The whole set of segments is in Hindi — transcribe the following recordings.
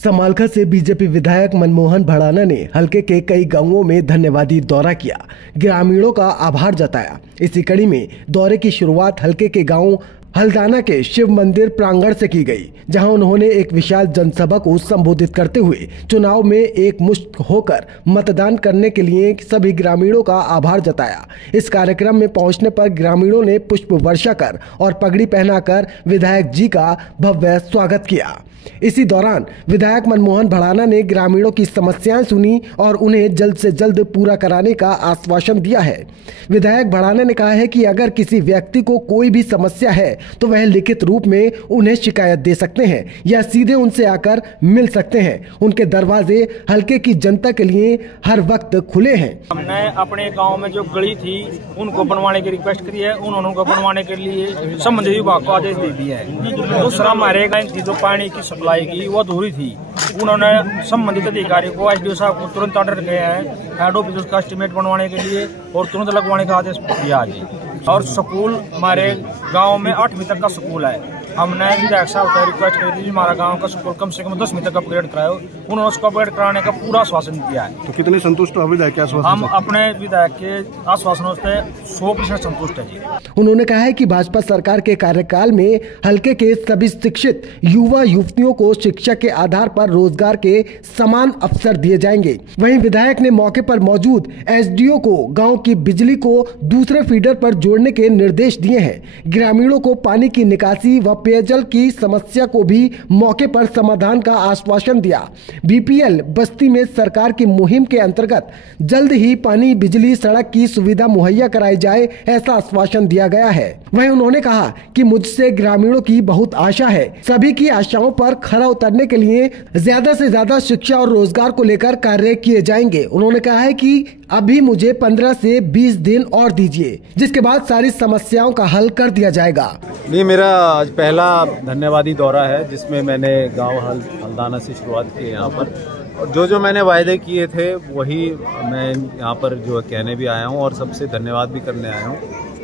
समालखा से बीजेपी विधायक मनमोहन भड़ाना ने हलके के कई गांवों में धन्यवादी दौरा किया, ग्रामीणों का आभार जताया। इसी कड़ी में दौरे की शुरुआत हलके के गांव हल्दाना के शिव मंदिर प्रांगण से की गई, जहां उन्होंने एक विशाल जनसभा को संबोधित करते हुए चुनाव में एकमुश्त होकर मतदान करने के लिए सभी ग्रामीणों का आभार जताया। इस कार्यक्रम में पहुंचने पर ग्रामीणों ने पुष्प वर्षा कर और पगड़ी पहनाकर विधायक जी का भव्य स्वागत किया। इसी दौरान विधायक मनमोहन भड़ाना ने ग्रामीणों की समस्याएं सुनी और उन्हें जल्द से जल्द पूरा कराने का आश्वासन दिया है। विधायक भड़ाना ने कहा है कि अगर किसी व्यक्ति को कोई भी समस्या है तो वह लिखित रूप में उन्हें शिकायत दे सकते हैं या सीधे उनसे आकर मिल सकते हैं। उनके दरवाजे हलके की जनता के लिए हर वक्त खुले हैं। हमने अपने गाँव में जो गली थी उनको बनवाने की रिक्वेस्ट करी है, उन्होंने उनको बनवाने के लिए संबंधित विभाग को आदेश दे दिया है। दूसरा हमारे गाँव की जो पानी की सप्लाई की वो अधूरी थी, उन्होंने संबंधित अधिकारी को एसडीओ साहब को तुरंत ऑर्डर किया है हेड ऑफिस का एस्टीमेट बनवाने के लिए और तुरंत लगवाने का आदेश दिया जी। और स्कूल हमारे गांव में 8वीं तक का स्कूल है, हमने विधायक साहब को रिक्वेस्ट करी थी हमारा गांव का स्कूल कम से कम 10वीं तक अपग्रेड कराओ, उन्होंने उसको अपग्रेड कराने का पूरा आश्वासन दिया है। तो कितने संतुष्ट हो विधायक के आश्वासन? हम अपने विधायक के आश्वासनों से 100% संतुष्ट है जी। उन्होंने कहा है कि भाजपा सरकार के कार्यकाल में हलके के सभी शिक्षित युवा युवतियों को शिक्षा के आधार पर रोजगार के समान अवसर दिए जाएंगे। वहीं विधायक ने मौके पर मौजूद एसडीओ को गांव की बिजली को दूसरे फीडर पर जोड़ने के निर्देश दिए हैं। ग्रामीणों को पानी की निकासी व पेयजल की समस्या को भी मौके पर समाधान का आश्वासन दिया। बीपीएल बस्ती में सरकार की मुहिम के अंतर्गत जल्द ही पानी, बिजली, सड़क की सुविधा मुहैया कराई जाए, ऐसा आश्वासन दिया गया है। वहीं उन्होंने कहा कि मुझसे ग्रामीणों की बहुत आशा है, सभी की आशाओं पर खरा उतरने के लिए ज्यादा से ज्यादा शिक्षा और रोजगार को लेकर कार्य किए जाएंगे। उन्होंने कहा है कि अभी मुझे 15 से 20 दिन और दीजिए, जिसके बाद सारी समस्याओं का हल कर दिया जाएगा। नहीं, मेरा आज पहला धन्यवादी दौरा है जिसमें मैंने गांव हल्दाना से शुरुआत की है यहाँ पर, और जो मैंने वायदे किए थे वही मैं यहाँ पर जो कहने भी आया हूँ और सबसे धन्यवाद भी करने आया हूँ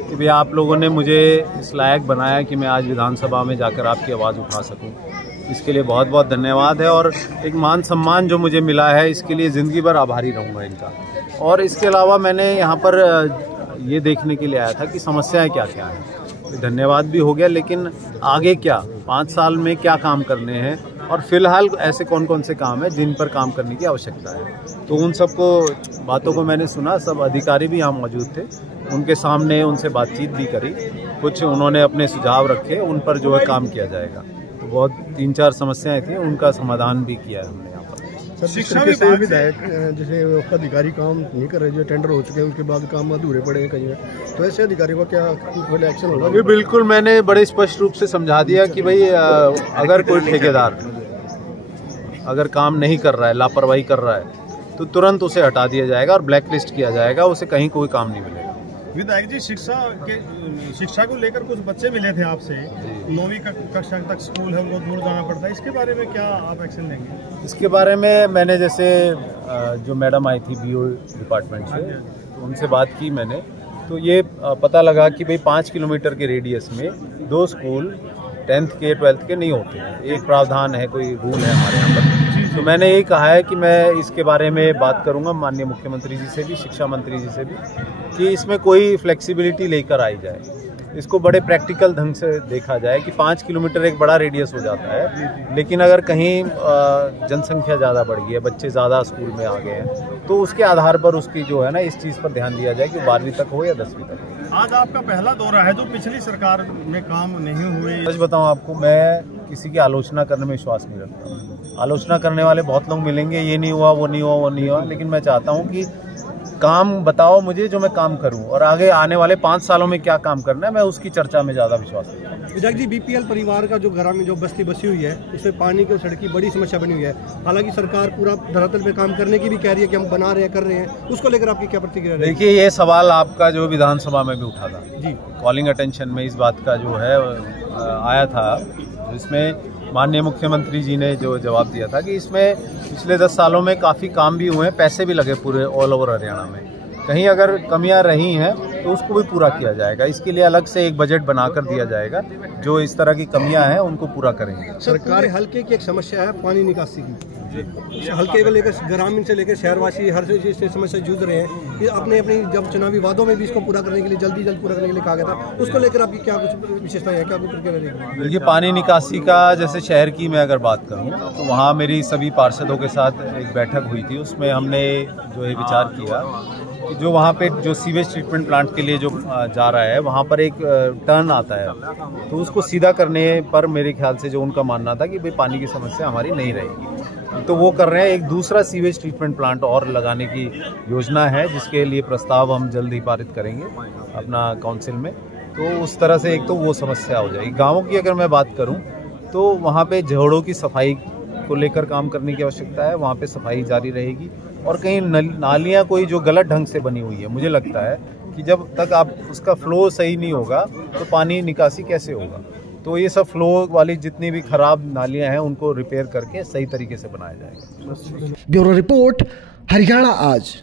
कि भैया आप लोगों ने मुझे इस लायक बनाया कि मैं आज विधानसभा में जाकर आपकी आवाज़ उठा सकूँ। इसके लिए बहुत बहुत धन्यवाद है और एक मान सम्मान जो मुझे मिला है इसके लिए ज़िंदगी भर आभारी रहूँगा इनका। और इसके अलावा मैंने यहाँ पर ये देखने के लिए आया था कि समस्याएं क्या क्या हैं। धन्यवाद भी हो गया, लेकिन आगे क्या 5 साल में क्या काम करने हैं और फिलहाल ऐसे कौन कौन से काम हैं जिन पर काम करने की आवश्यकता है, तो उन सबको बातों को मैंने सुना। सब अधिकारी भी यहाँ मौजूद थे, उनके सामने उनसे बातचीत भी करी, कुछ उन्होंने अपने सुझाव रखे, उन पर जो है काम किया जाएगा। तो बहुत 3-4 समस्याएं थी, उनका समाधान भी किया है हमने यहाँ पर। शिक्षा विधायक जैसे अधिकारी काम नहीं कर रहे, जो टेंडर हो चुके हैं उसके बाद काम अधूरे पड़े हैं कहीं, तो ऐसे अधिकारियों का क्या एक्शन होगा? ये बिल्कुल मैंने बड़े स्पष्ट रूप से समझा दिया कि भाई अगर कोई ठेकेदार अगर काम नहीं कर रहा है, लापरवाही कर रहा है, तो तुरंत उसे हटा दिया जाएगा और ब्लैक लिस्ट किया जाएगा, उसे कहीं कोई काम नहीं मिलेगा। विधायक जी, शिक्षा को लेकर कुछ बच्चे मिले थे आपसे, 9वीं कक्षा तक स्कूल है, उनको दूर जाना पड़ता है, इसके बारे में क्या आप एक्शन लेंगे? इसके बारे में मैंने जैसे जो मैडम आई थी बीओ डिपार्टमेंट से, तो उनसे बात की मैंने, तो ये पता लगा कि भाई 5 किलोमीटर के रेडियस में 2 स्कूल 10th के 12th के नहीं होते हैं। एक प्रावधान है, कोई रूल है हमारे यहाँ पर। तो मैंने यही कहा है कि मैं इसके बारे में बात करूंगा माननीय मुख्यमंत्री जी से भी, शिक्षा मंत्री जी से भी, कि इसमें कोई फ्लेक्सिबिलिटी लेकर आई जाए, इसको बड़े प्रैक्टिकल ढंग से देखा जाए कि 5 किलोमीटर एक बड़ा रेडियस हो जाता है, लेकिन अगर कहीं जनसंख्या ज़्यादा बढ़ गई है, बच्चे ज़्यादा स्कूल में आ गए हैं, तो उसके आधार पर उसकी जो है ना इस चीज़ पर ध्यान दिया जाए कि 12वीं तक हो या 10वीं तक हो। आज आपका पहला दौरा है, जो पिछली सरकार में काम नहीं हुए। सच बताऊँ आपको, मैं किसी की आलोचना करने में विश्वास नहीं रखता हूँ। आलोचना करने वाले बहुत लोग मिलेंगे, ये नहीं हुआ, वो नहीं हुआ, वो नहीं हुआ, लेकिन मैं चाहता हूँ कि काम बताओ मुझे जो मैं काम करूं, और आगे आने वाले 5 सालों में क्या काम करना है, मैं उसकी चर्चा में ज़्यादा विश्वास रखता हूं। विधायक जी, बीपीएल परिवार का जो घर में जो बस्ती बसी हुई है, उसमें पानी की और सड़क की बड़ी समस्या बनी हुई है। हालांकि सरकार पूरा धरातल पे काम करने की भी कह रही है कि हम बना रहे हैं, कर रहे हैं, उसको लेकर आपकी क्या प्रतिक्रिया? देखिए, ये सवाल आपका जो विधानसभा में भी उठा था जी, कॉलिंग अटेंशन में इस बात का जो है आया था, जिसमें माननीय मुख्यमंत्री जी ने जो जवाब दिया था कि इसमें पिछले 10 सालों में काफ़ी काम भी हुए हैं, पैसे भी लगे पूरे ऑल ओवर हरियाणा में। कहीं अगर कमियां रही हैं तो उसको भी पूरा किया जाएगा। इसके लिए अलग से एक बजट बनाकर दिया जाएगा, जो इस तरह की कमियां हैं उनको पूरा करेंगे। सरकार हल्के की एक समस्या है पानी निकासी की, हल्के को लेकर ग्रामीण से लेकर शहरवासी हर चीज से समस्या जूझ रहे हैं। ये अपने जब चुनावी वादों में भी इसको पूरा करने के लिए जल्द पूरा करने के लिए कहा गया था, उसको लेकर आपकी क्या कुछ विशेषताएं है, क्या कुछ प्रक्रिया रहेगी? देखिए, पानी निकासी का जैसे शहर की मैं अगर बात करूं तो वहाँ मेरी सभी पार्षदों के साथ एक बैठक हुई थी। उसमें हमने जो है विचार किया कि जो वहाँ पे जो सीवेज ट्रीटमेंट प्लांट के लिए जो जा रहा है वहाँ पर एक टर्न आता है, तो उसको सीधा करने पर मेरे ख्याल से जो उनका मानना था कि भाई पानी की समस्या हमारी नहीं रहेगी, तो वो कर रहे हैं। एक दूसरा सीवेज ट्रीटमेंट प्लांट और लगाने की योजना है, जिसके लिए प्रस्ताव हम जल्द ही पारित करेंगे अपना काउंसिल में। तो उस तरह से एक तो वो समस्या हो जाएगी। गाँवों की अगर मैं बात करूँ तो वहाँ पे झोड़ों की सफाई को लेकर काम करने की आवश्यकता है, वहाँ पे सफाई जारी रहेगी। और कहीं नालियाँ कोई जो गलत ढंग से बनी हुई है, मुझे लगता है कि जब तक आप उसका फ्लो सही नहीं होगा तो पानी निकासी कैसे होगा। तो ये सब फ्लो वाली जितनी भी खराब नालियाँ हैं उनको रिपेयर करके सही तरीके से बनाया जाएगा। ब्यूरो रिपोर्ट, हरियाणा आज।